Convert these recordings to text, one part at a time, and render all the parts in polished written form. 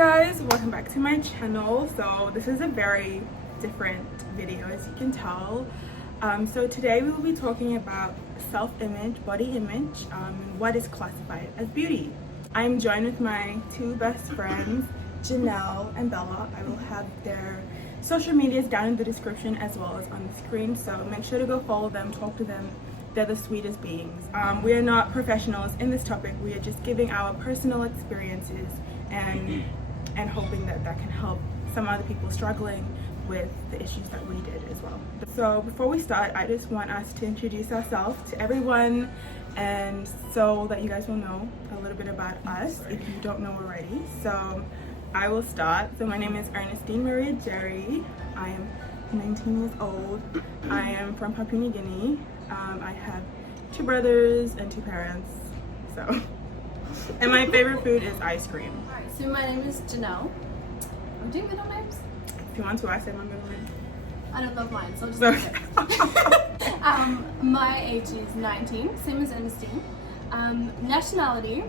guys, welcome back to my channel. So this is a very different video, as you can tell. So today we will be talking about self-image, body image, what is classified as beauty. I'm joined with my two best friends, Janelle and Bella. I will have their social medias down in the description as well as on the screen, so make sure to go follow them, talk to them. They're the sweetest beings. We are not professionals in this topic. We are just giving our personal experiences and hoping that that can help some other people struggling with the issues that we did as well. So before we start, I just want us to introduce ourselves to everyone, and so that you guys will know a little bit about us if you don't know already. So I will start. So my name is Ernestine Maria Jerry. I am 19 years old. I am from Papua New Guinea. I have two brothers and two parents. So, and my favorite food is ice cream. Alright, so my name is Janelle. Are we doing middle names? If you want to, I say my middle name. I don't love mine, so I'll just say my age is 19, same as Ernestine. Nationality,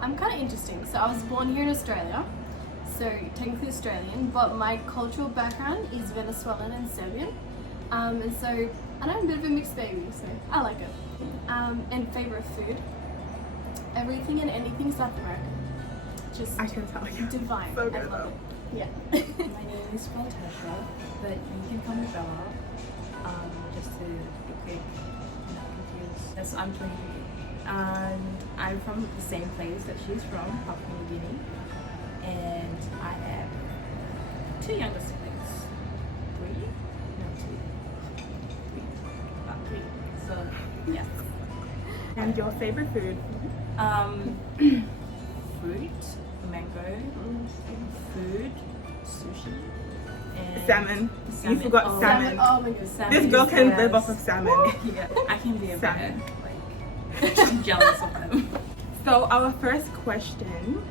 I'm kind of interesting. So I was born here in Australia, so technically Australian, but my cultural background is Venezuelan and Serbian. And so I know I'm a bit of a mixed baby, so I like it. And favorite food, everything and anything South American. Just I can tell you. Divine. So I good love though. it. Yeah. My name is Natasha, but you can call me Bella. Just to be quick, not confused. Yes, I'm 23, and I'm from the same place that she's from, Papua New Guinea, and I have two younger siblings. Three? No, two. About three. So, yes. And your favorite food? Fruit, mango, food, sushi, and Salmon. You forgot salmon. Oh my god. Salmon. This girl can Yes. live off of salmon. Yeah, I can be a bit Salmon. like I'm jealous of them. So our first question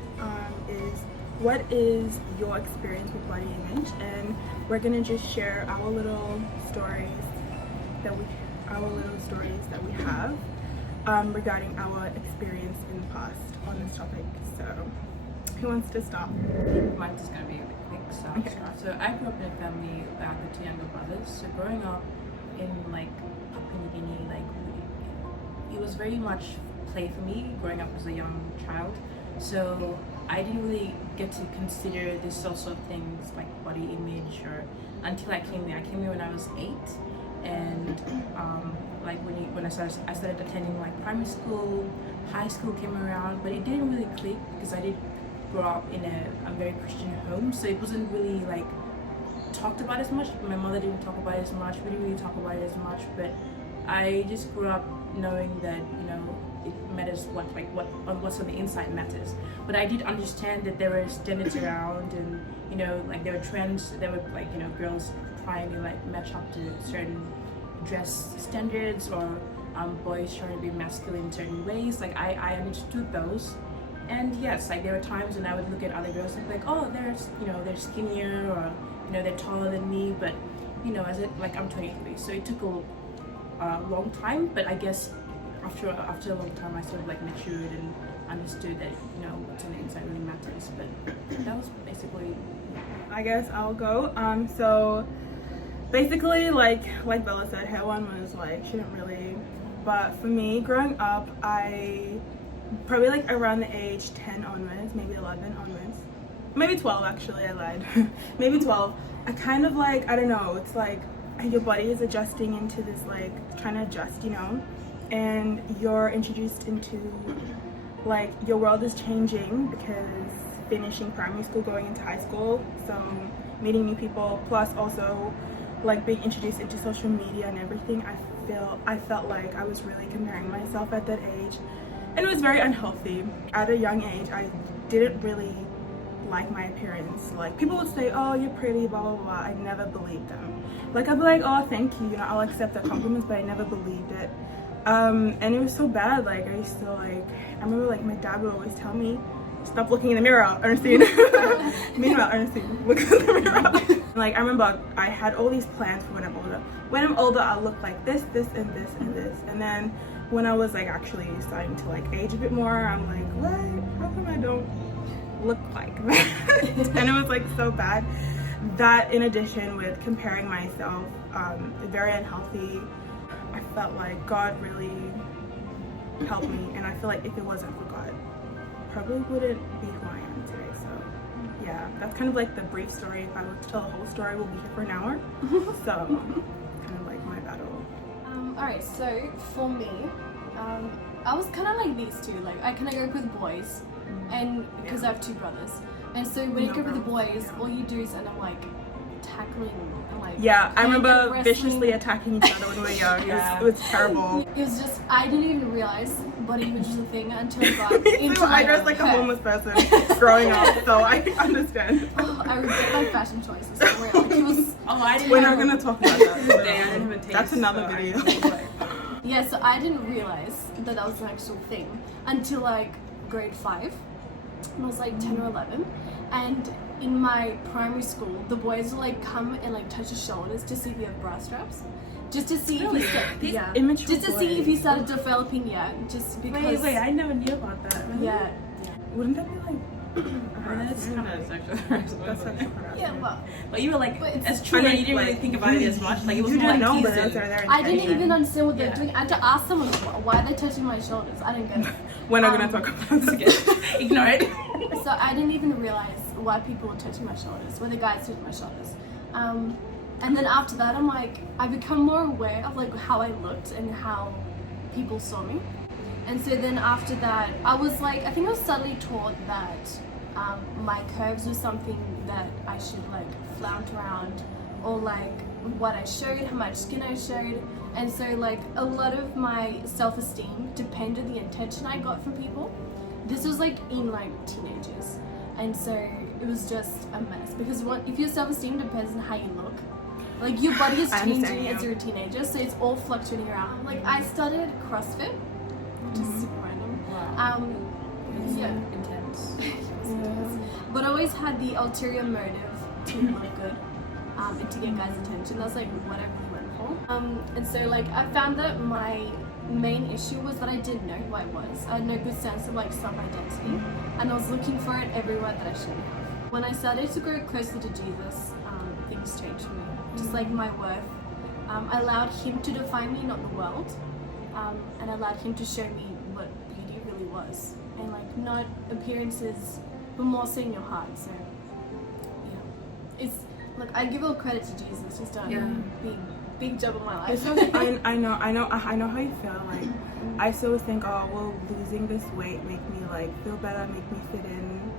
is, what is your experience with body image? And we're gonna just share our little stories that we have regarding our experience in the past on this topic. So who wants to start? Mine's just gonna be a bit quick, so I'll Okay. start. So I grew up in a family with two younger brothers. So growing up in like Papua New Guinea, like it was very much play for me growing up as a young child. So I didn't really get to consider these sorts of things like body image or until I came here. I came here when I was 8, and like when I started attending like primary school, high school came around, but it didn't really click because I did grow up in a very Christian home, so it wasn't really like talked about as much. My mother didn't talk about it as much. We didn't really talk about it as much, but I just grew up knowing that it matters what's on the inside matters. But I did understand that there were standards around, and like there were trends. There were like girls trying to like match up to certain dress standards, or boys trying to be masculine in certain ways. Like I understood those, and yes, like there were times when I would look at other girls and be like, oh, they're skinnier, or they're taller than me. But I'm 23, so it took a long time. But I guess after a long time, I sort of like matured and understood that what's on the inside really matters. But that was basically. I guess I'll go. So basically, like Bella said, her one was like she didn't really. But for me, growing up, I probably like around the age 10 onwards, maybe 11 onwards, maybe 12 actually. I lied. Maybe 12. I kind of like, I don't know. It's like your body is adjusting into this, like trying to adjust, and you're introduced into like your world is changing because finishing primary school, going into high school, so meeting new people, plus also like being introduced into social media and everything. I felt like I was really comparing myself at that age, and it was very unhealthy. At a young age, I didn't really like my appearance. Like people would say, oh, you're pretty, blah blah blah. I never believed them. Like I'd be like, oh, thank you, I'll accept the compliments, but I never believed it. And it was so bad. Like I used to I remember like my dad would always tell me, stop looking in the mirror, Ernestine. Meanwhile, Ernestine, look in the mirror. Like I remember I had all these plans for when I'm older. When I'm older, I'll look like this, this, and this, and this. And then when I was like actually starting to like age a bit more, I'm like, what? How come I don't look like that. And it was like so bad. That in addition with comparing myself, very unhealthy, I felt like God really helped me, and I feel like if it wasn't for God, I probably wouldn't be who I am today. So yeah, that's kind of like the brief story. If I were to tell the whole story, we'll be here for an hour. So kind of like my battle. Alright, so for me, I was kind of like these two. Like I kind of go with boys, and because I have two brothers, and so when you go with the boys, all you do is end up like tackling and like I remember wrestling. viciously attacking each other when we were young. It was terrible. It was just, I didn't even realize body image was a thing until I got Me into too. I dressed like a homeless person growing up, so I understand. Oh, I regret my fashion choices. For real. Like, it was. We're not gonna talk about that. I didn't have a taste, That's another so video. Yeah, so I didn't realize that that was an actual thing until like grade 5. And I was like 10 or 11, and in my primary school, the boys would like come and like touch his shoulders to see if you have bra straps, just to see if he just to see if he started developing yet, just because. Wait, I never knew about that. Yeah. Wouldn't that be like? That's kind of sexual harassment. That's sexual harassment. Yeah, well, But you were like, But it's- as true, I mean, you didn't really like, think about it as much. Like it was you more didn't like know, but teasing. those are their I didn't intentions. even understand what they're Yeah. doing. I had to ask someone why they're touching my shoulders. I didn't get it. We're not gonna talk about this. Ignore it. So I didn't even realize why people were touching my shoulders, why the guys touching my shoulders. And then after that, I'm like, I become more aware of like how I looked and how people saw me. And so then after that, I was like, I think I was subtly taught that my curves was something that I should like flaunt around, or like what I showed, how much skin I showed. And so like a lot of my self-esteem depended on the attention I got from people. This was like in like teenagers, and so it was just a mess because if your self-esteem depends on how you look, like your body is I understand changing you. as you're a teenager, so it's all fluctuating around. Like I started CrossFit, which is super random. Wow. Yeah. Intense. But I always had the ulterior motive to look good, and to get guys' attention. That's like what I really went for. And so like I found that my main issue was that I didn't know who I was. I had no good sense of like self-identity, and I was looking for it everywhere that I shouldn't have. When I started to grow closer to Jesus, things changed for me. Just like my worth, I allowed Him to define me, not the world, and I allowed Him to show me what beauty really was, and like not appearances, but more so in your heart. So yeah, it's like I give all credit to Jesus. He's done a big job of my life. It's so, I know how you feel. Like I still think, oh, well, losing this weight make me like feel better, make me fit in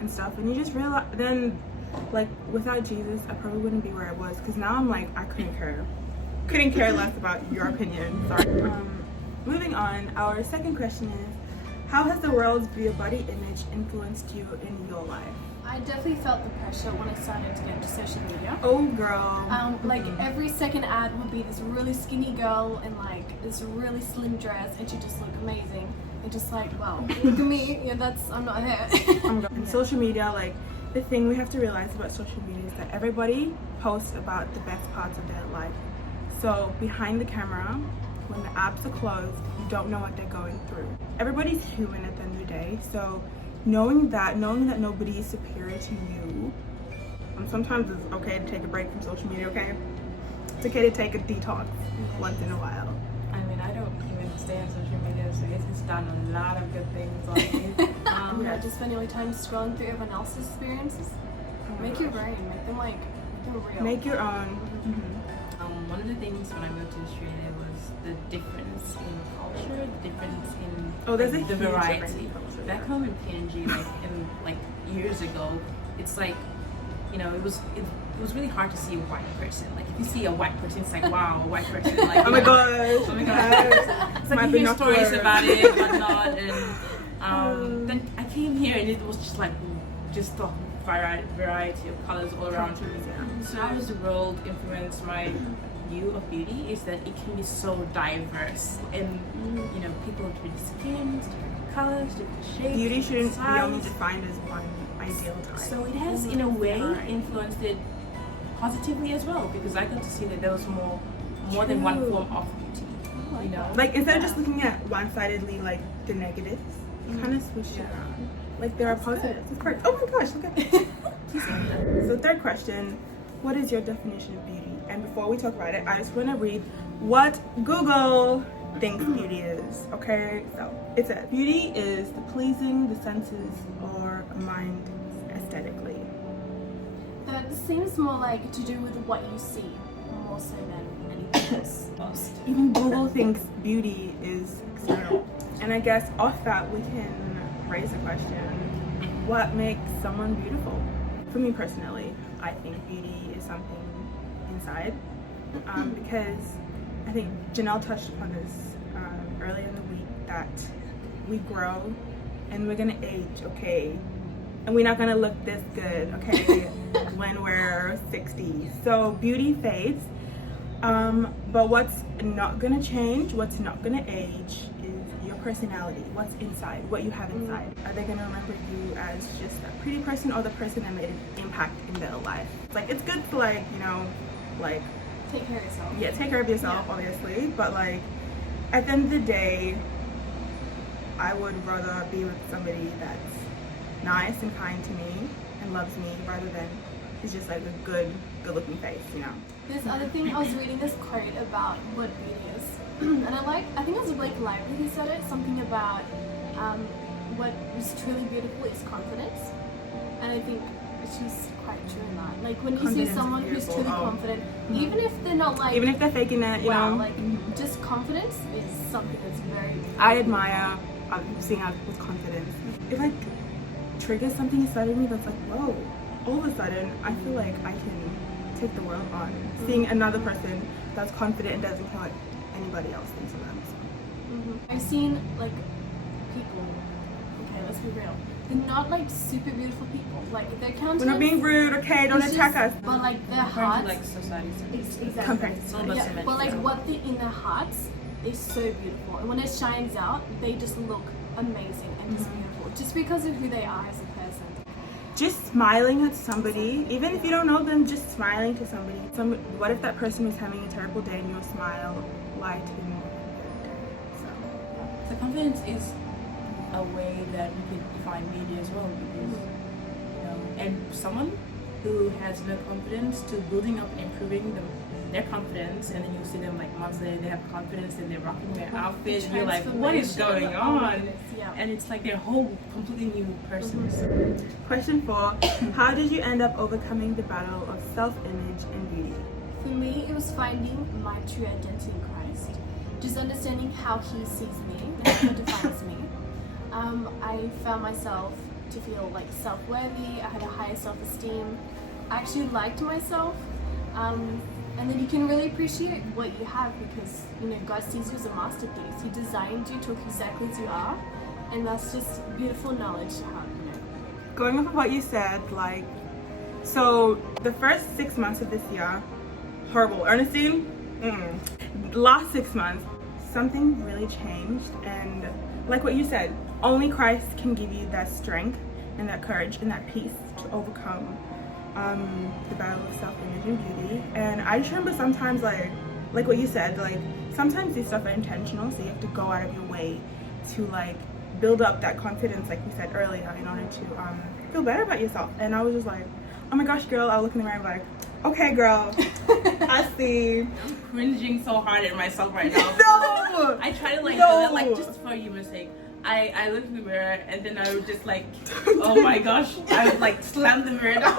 and stuff. And you just realize then, like without Jesus, I probably wouldn't be where I was. Because now I'm like, I couldn't care less about your opinion. Sorry. Moving on, our second question is, how has the world's view of body image influenced you in your life? I definitely felt the pressure when I started to get into social media. Oh, girl. Like every second ad would be this really skinny girl in like this really slim dress, and she just looked amazing. And just like, wow, look at me. Yeah, I'm not her. In social media, like the thing we have to realize about social media is that everybody posts about the best parts of their life. So behind the camera, when the apps are closed, you don't know what they're going through. Everybody's human at the end of the day. So knowing that nobody is superior to you, sometimes it's okay to take a break from social media, okay? It's okay to take a detox once in a while. I mean, I don't even stay on social media, so it's done a lot of good things on me. Yeah, just spend your time scrolling through everyone else's experiences. Make your brain, make them real. Make your own. One of the things when I moved to Australia was the difference in culture, the difference in There's a the huge variety. difference in culture. Back home in PNG, like years ago, it's like, you know, it was really hard to see a white person. Like if you see a white person, it's like, wow, a white person. Like, Oh my gosh. It's like you hear stories about it, whatnot, and then I came here and it was just like the variety of colors all around me. So how does the world influence my view of beauty? Is that it can be so diverse, and you know, people of different skins, different colors, different shapes. Beauty shouldn't be sizes. only defined as one ideal type. So it has, in a way, influenced it positively as well, because I got to see that there was more than one True. form of beauty. You know, Like instead of just looking at one-sidedly like the negatives, you kind of switch it around. Like there are positives. Of course. Oh my gosh, look at this. So third question, what is your definition of beauty? And before we talk about it, I just want to read what Google thinks beauty is. Okay, so it says beauty is the pleasing the senses or mind aesthetically. That seems more like to do with what you see, more so than anything else. Even Google thinks beauty is external. And I guess off that we can raise a question. What makes someone beautiful? For me personally, I think beauty is something inside. Because I think Janelle touched upon this earlier in the week, that we grow and we're gonna age, okay? And we're not gonna look this good, okay, when we're 60. So beauty fades. But what's not gonna change, what's not gonna age is your personality, what's inside, what you have inside. Are they gonna remember you as just that pretty person or the person that made an impact in their life? Like, it's good to, like, you know, like, Take care of yourself. yeah, take care of yourself, obviously, but like at the end of the day, I would rather be with somebody that's nice and kind to me and loves me rather than is just like a good looking face, you know. This other thing, I was reading this quote about what beauty is, and I think it was Blake Lively who said it, something about what is truly beautiful is confidence, and I think she's quite true in that. Like when you Confidence see is someone who's beautiful. truly confident, even if they're not like, Even if they're faking it, you wow, know. like just confidence is something that's very. I admire seeing out with confidence. If I trigger something inside of me that's like, whoa, all of a sudden I feel like I can take the world on. Seeing another person that's confident and doesn't care what anybody else thinks of them. So. I've seen like people. Okay, let's be real. They're not like super beautiful people. Like their countenance. We're not being rude, okay? Don't is attack just- us. But like their Compared to hearts. like society standards. Exactly. Compared to It's all about Yeah, symmetry. but like what they in their hearts is so beautiful, and when it shines out, they just look amazing and just beautiful, just because of who they are as a person. Just smiling at somebody, even if you don't know them, just smiling to somebody. What if that person was having a terrible day and your smile lightened their day? So. The confidence is a way that we can define beauty as well, because you know, and someone who has no confidence to building up and improving their confidence, and then you see them like months later they have confidence and they're rocking their outfit and you're like, what is going on? Yeah. And it's like they're a whole completely new person. Question 4, how did you end up overcoming the battle of self-image and beauty? For me, it was finding my true identity in Christ. Just understanding how He sees me and how He defines me. I found myself to feel like self-worthy. I had a higher self-esteem. I actually liked myself. And then you can really appreciate what you have because, you know, God sees you as a masterpiece. He designed you to look exactly as you are. And that's just beautiful knowledge to have, you know. Going off of what you said, like, so the first 6 months of this year, horrible. Ernestine, last 6 months, something really changed. And like what you said, only Christ can give you that strength and that courage and that peace to overcome the battle of self-image and beauty. And I just remember sometimes, like what you said, like sometimes these stuff are intentional, so you have to go out of your way to like build up that confidence, like we said earlier, in order to feel better about yourself. And I was just like, oh my gosh, girl, I look in the mirror like, okay, girl, I see. I'm cringing so hard at myself right now. No! I try to like No! do that, like just for humor's sake. I look in the mirror and then I would just like, oh my gosh, I would like slam the mirror down.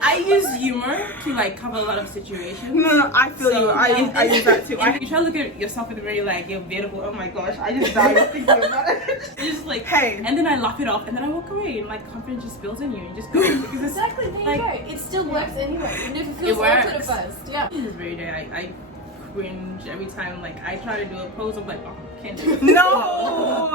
I use humor to like cover a lot of situations. No, I feel So, you. yeah. I use that too. You try to look at yourself in the mirror like you're beautiful. Oh my gosh, I just died thinking about it. It's just like, Hey. and then I laugh it off and then I walk away and like confidence just builds in you. You just go because it's Exactly, there like, you go. It still works anyway, even if it feels works. awkward at first. Yeah. this very day I cringe every time like I try to do a pose. I'm like, oh, can't do it. No!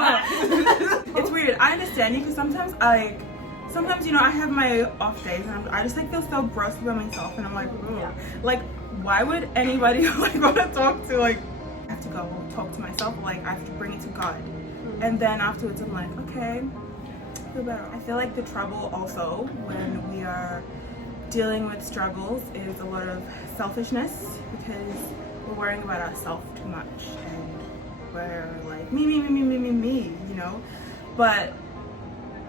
It's weird. I understand you because sometimes you know, I have my off days and I just like feel so gross about myself and I'm like, ugh. Like, why would anybody like want to talk to like? I have to go talk to myself. Like, I have to bring it to God, and then afterwards I'm like, okay, I feel better. I feel like the trouble also when we are dealing with struggles is a lot of selfishness because we're worrying about ourselves too much and we're like me, you know. But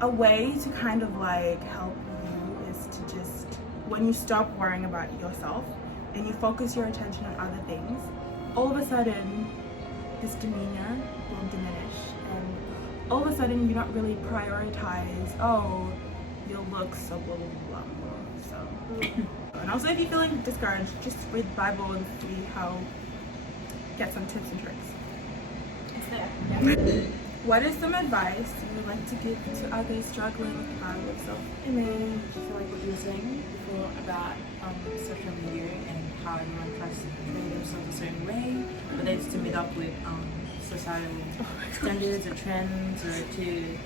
a way to kind of like help you is to just, when you stop worrying about yourself and you focus your attention on other things, all of a sudden this demeanor will diminish, and all of a sudden you don't really prioritize, oh, your looks, or blah blah blah blah. So and also, if you're feeling discouraged, just read the Bible and see how, get some tips and tricks. It's there. What is some advice you would like to give to others struggling with the power of self-image? So like what you were saying before about social media and how everyone tries to portray themselves a certain way, whether it's to meet up with societal standards or trends, or to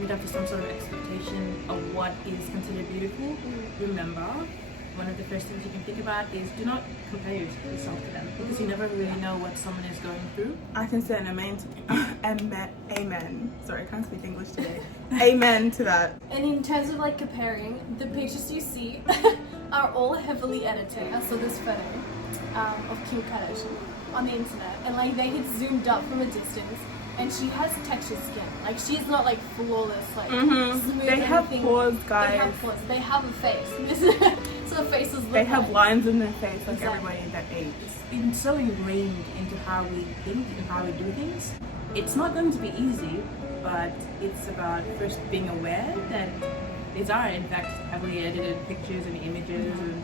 meet up to some sort of expectation of what is considered beautiful. Remember, one of the first things you can think about is do not compare yourself to them, because you never really know what someone is going through. I can say an amen. Sorry, I can't speak English today. Amen to that. And in terms of like comparing, the pictures you see are all heavily edited. I saw this photo of Kim Kardashian on the internet, and like they had zoomed up from a distance, and she has textured skin. Like she's not like flawless, like smooth. They have pores, guys. They have pores. They have a face. So the faces look They have like. lines in their face like Exactly. everybody that age. It's been so ingrained into how we think and how we do things. It's not going to be easy, but it's about first being aware that these are in fact heavily edited pictures and images, and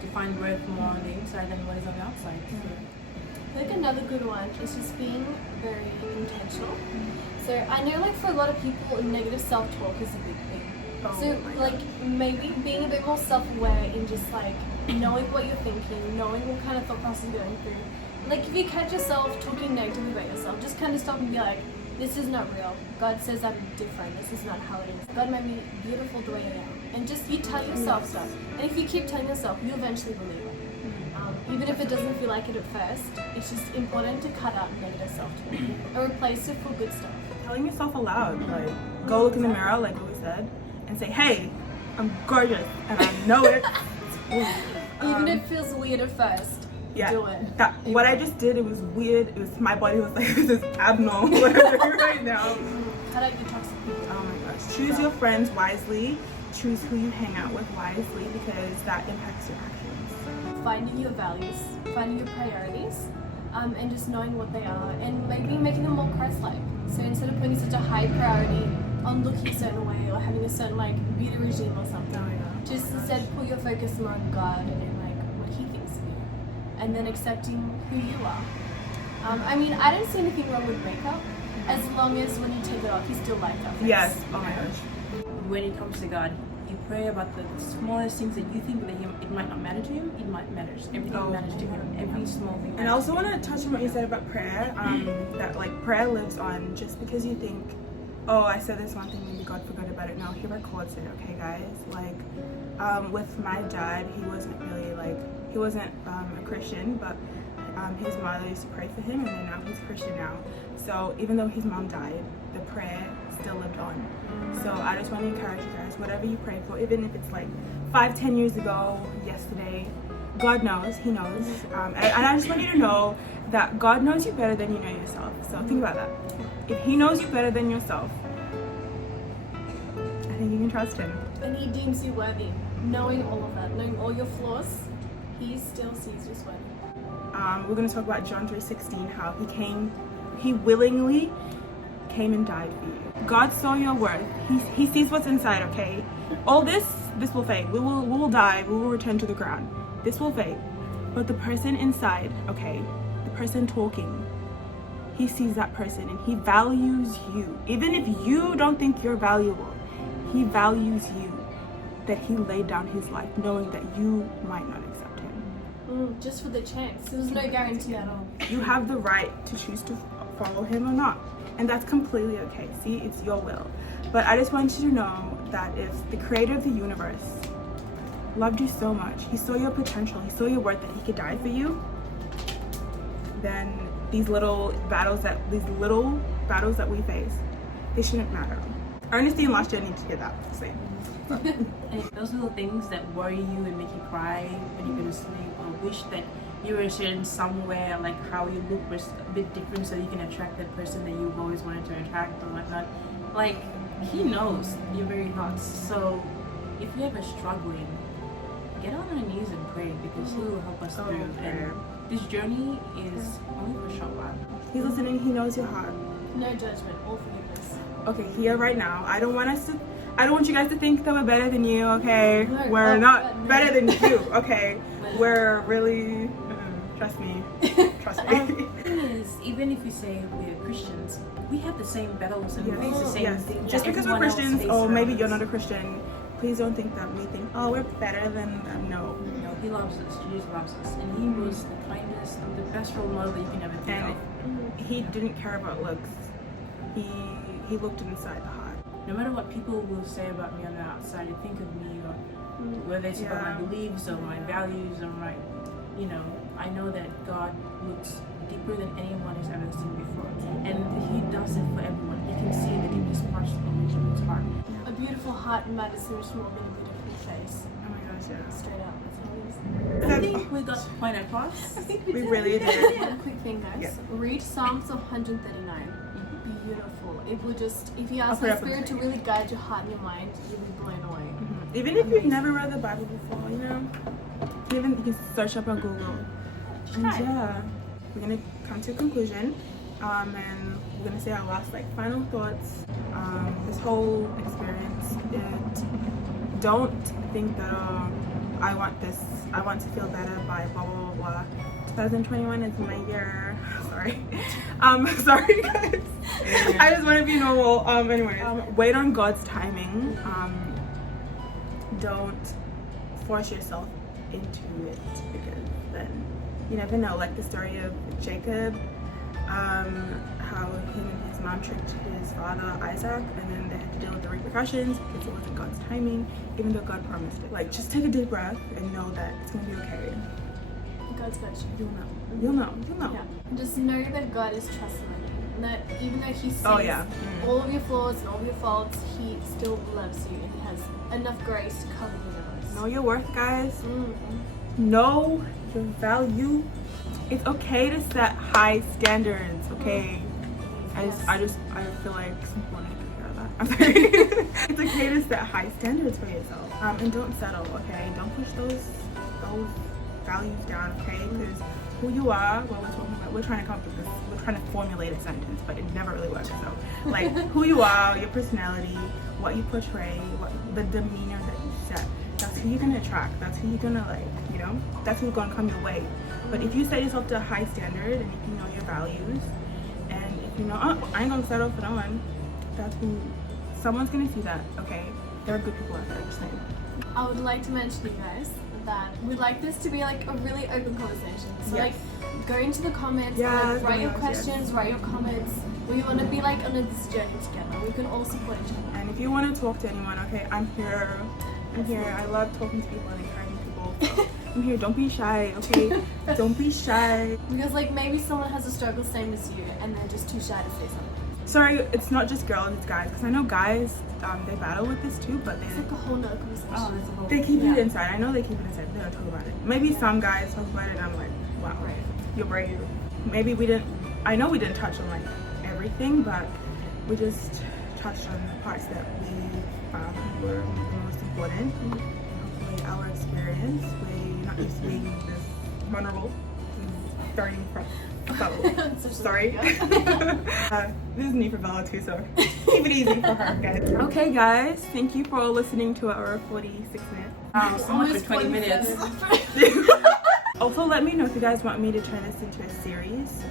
to find worth more on the inside than what is on the outside. I think another good one is just being very intentional. So I know like for a lot of people, negative self-talk is a big thing. Oh So my like maybe being a bit more self-aware in just like knowing what you're thinking, knowing what kind of thought process you're going through. Like if you catch yourself talking negatively about yourself, just kind of stop and be like, this is not real. God says I'm different. This is not how it is. God made me beautiful the way I am. And just you tell yourself stuff. And if you keep telling yourself, you eventually believe it. Even if it doesn't feel like it at first, it's just important to cut out negative self-talk and replace it for good stuff. Telling yourself aloud, like go look in the mirror, like what we said, and say, hey, I'm gorgeous, and I know it. Even if it feels weird at first, Yeah, do it. what I just did, it was weird. It was, my body was like, this is abnormal what I'm doing right now. Cut out your toxic people. Oh my gosh. Choose your friends wisely. Choose who you hang out with wisely, because that impacts your actions. Finding your values, finding your priorities, and just knowing what they are, and maybe making them more Christ-like. So instead of putting such a high priority on looking a certain way or having a certain like beauty regime or something, just instead put your focus more on God and in like what He thinks of you, and then accepting who you are. I mean, I don't see anything wrong with makeup, as long as when you take it off, you still like that face. Yes. Oh my gosh. When it comes to God, you pray about the smallest things that you think that it might not matter to Him. It might matter. Everything matters to Him. Every small thing. And I also want to touch on what you said about prayer. That like prayer lives on. Just because you think, oh, I said this one thing, maybe God forgot about it. No, He records it. Okay, guys. Like, with my dad, he wasn't really a Christian, but his mother used to pray for him, and then now he's Christian now. So even though his mom died, the prayer still lived on. So I just want to encourage you guys, whatever you pray for, even if it's like 5-10 years ago, yesterday, God knows, He knows. And I just want you to know that God knows you better than you know yourself. So think about that. If He knows you better than yourself, I think you can trust Him. And He deems you worthy. Knowing all of that, knowing all your flaws, He still sees you as worthy. We're going to talk about John 3:16, how He willingly came and died for you. God saw your worth. He sees what's inside, okay? All this will fade. We will die. We will return to the ground. This will fade. But the person inside, okay, the person talking, He sees that person and He values you. Even if you don't think you're valuable, He values you. That He laid down His life knowing that you might not accept Him. Just for the chance. There's no guarantee at all. You have the right to choose to follow Him or not. And that's completely okay. See, it's your will. But I just want you to know that if the creator of the universe loved you so much, He saw your potential, He saw your worth, that He could die for you, then these little battles that we face, they shouldn't matter. Ernestine last year needs to hear that. Same. And those little things that worry you and make you cry when you go to sleep, or wish that you were certain somewhere, like how you look was a bit different, so you can attract that person that you've always wanted to attract or whatnot. Like, he knows your very thoughts. So if you're ever struggling, get on your knees and pray, because he will help us through. And this journey is only for a short while. He's listening. He knows your heart. No judgment, all forgiveness. Okay, here right now. I don't want you guys to think that we're better than you. Okay, No, we're oh, not God, no. better than you. Okay, we're really. Trust me. Trust me. The thing is, even if we say we're Christians, we have the same battles and we face the same things. Just that because we're everyone else Christians, faces or maybe around you're us. not a Christian, please don't think that we think, oh, we're better than them. No. No, he loves us. Jesus loves us, and he was the kindest, the best role model that you can ever think And of. he didn't care about looks. He looked inside the heart. No matter what people will say about me on the outside, they think of me, or whether it's about my beliefs or my values or my, I know that God looks deeper than anyone has ever seen before, and he does it for everyone. He can see the deepest parts of each heart. A beautiful heart matters so much more than a beautiful face. Oh my gosh, yeah. Straight up, that's how it is. I think we got the point across. We really did. A quick thing, guys. Yeah. Read Psalms 139. Beautiful. It will just, if you ask put the it up on the Spirit to screen. really guide your heart and your mind, you'll be blown away. Even if you've never read the Bible before, you can search up on Google. And yeah, we're gonna come to a conclusion, and we're gonna say our last final thoughts. This whole experience, don't think that I want to feel better by blah blah blah blah. 2021 is my year. Sorry. Sorry guys. I just want to be normal. Anyways, wait on God's timing. Don't force yourself into it, because then you never know. Like the story of Jacob, how him and his mom tricked his father Isaac, and then they had to deal with the repercussions because it wasn't God's timing, even though God promised it. Like, just take a deep breath and know that it's gonna be okay. God's got you. You'll know. Yeah. And just know that God is trustworthy. And that even though He sees Oh, yeah. all of your flaws and all of your faults, He still loves you and He has enough grace to cover you with us. Know your worth, guys. Know your value. It's okay to set high standards, okay? I feel like someone wanted to hear that. I'm sorry. It's okay to set high standards for yourself. And don't settle, okay? Don't push those values down, okay? Because who you are, what we're talking about, we're trying to come up with this, we're trying to formulate a sentence, but it never really works. So, like, who you are, your personality, what you portray, the demeanor that you set, that's who you're gonna attract. That's who you're gonna that's who's gonna come your way. But if you set yourself to a high standard, and if you know your values, and if you know, oh, I ain't gonna settle for no one, that's who, someone's gonna see that, okay? There are good people out there, just saying. I would like to mention you guys that we'd like this to be like a really open conversation. So Yes. like go into the comments, Yes, like, write your yes. questions, write your comments. We want to be like on this journey together. We can all support each other. And if you want to talk to anyone, okay, I'm here. I love talking to people and encouraging people. So I'm here. Don't be shy, okay? Don't be shy. Because like maybe someone has a struggle same as you and they're just too shy to say something. Sorry, it's not just girls, it's guys. Because I know guys, they battle with this too, but It's like a whole nother conversation. Oh, that's a whole. they keep Yeah. it inside. I know they keep it inside. They don't talk about it. Maybe some guys talk about it and I'm like, wow, you're brave. Maybe I know we didn't touch on like everything, but we just touched on the parts that we found were the most important. Hopefully our experience, we're not used to being this vulnerable, starting from sorry. This is me for Bella too, so keep it easy for her, guys. Okay, guys, thank you for listening to our 46 minutes. So much for 20 minutes. Also, let me know if you guys want me to turn this into a series.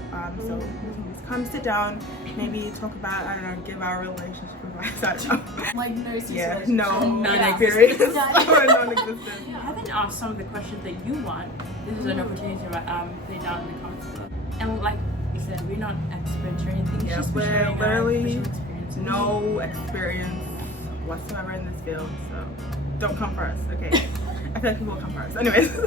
So we can just come sit down, maybe talk about, I don't know, give our relationship advice. Like no situation. Yeah, no, Non-existent. experience or non-existent. If you haven't asked some of the questions that you want, this is an opportunity to put it down in the comments below. And like you said, we're not experts or anything. It's Yeah, just we're sharing our literally personal experiences. no experience whatsoever in this field, so don't come for us, okay? I feel like people will come for us. Anyways,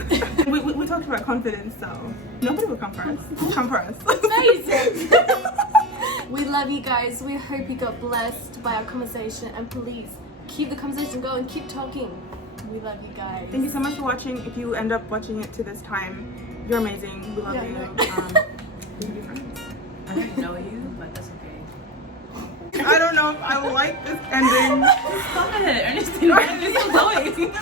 we talked about confidence, so nobody will come for us. Come for us. Amazing. We love you guys. We hope you got blessed by our conversation, and please keep the conversation going. Keep talking. We love you guys. Thank you so much for watching. If you end up watching it to this time, you're amazing. We love Yeah, you. no. We can be friends. I don't know you, but that's okay. I don't know if I like this ending. Stop it, Ernestine. What are you still doing?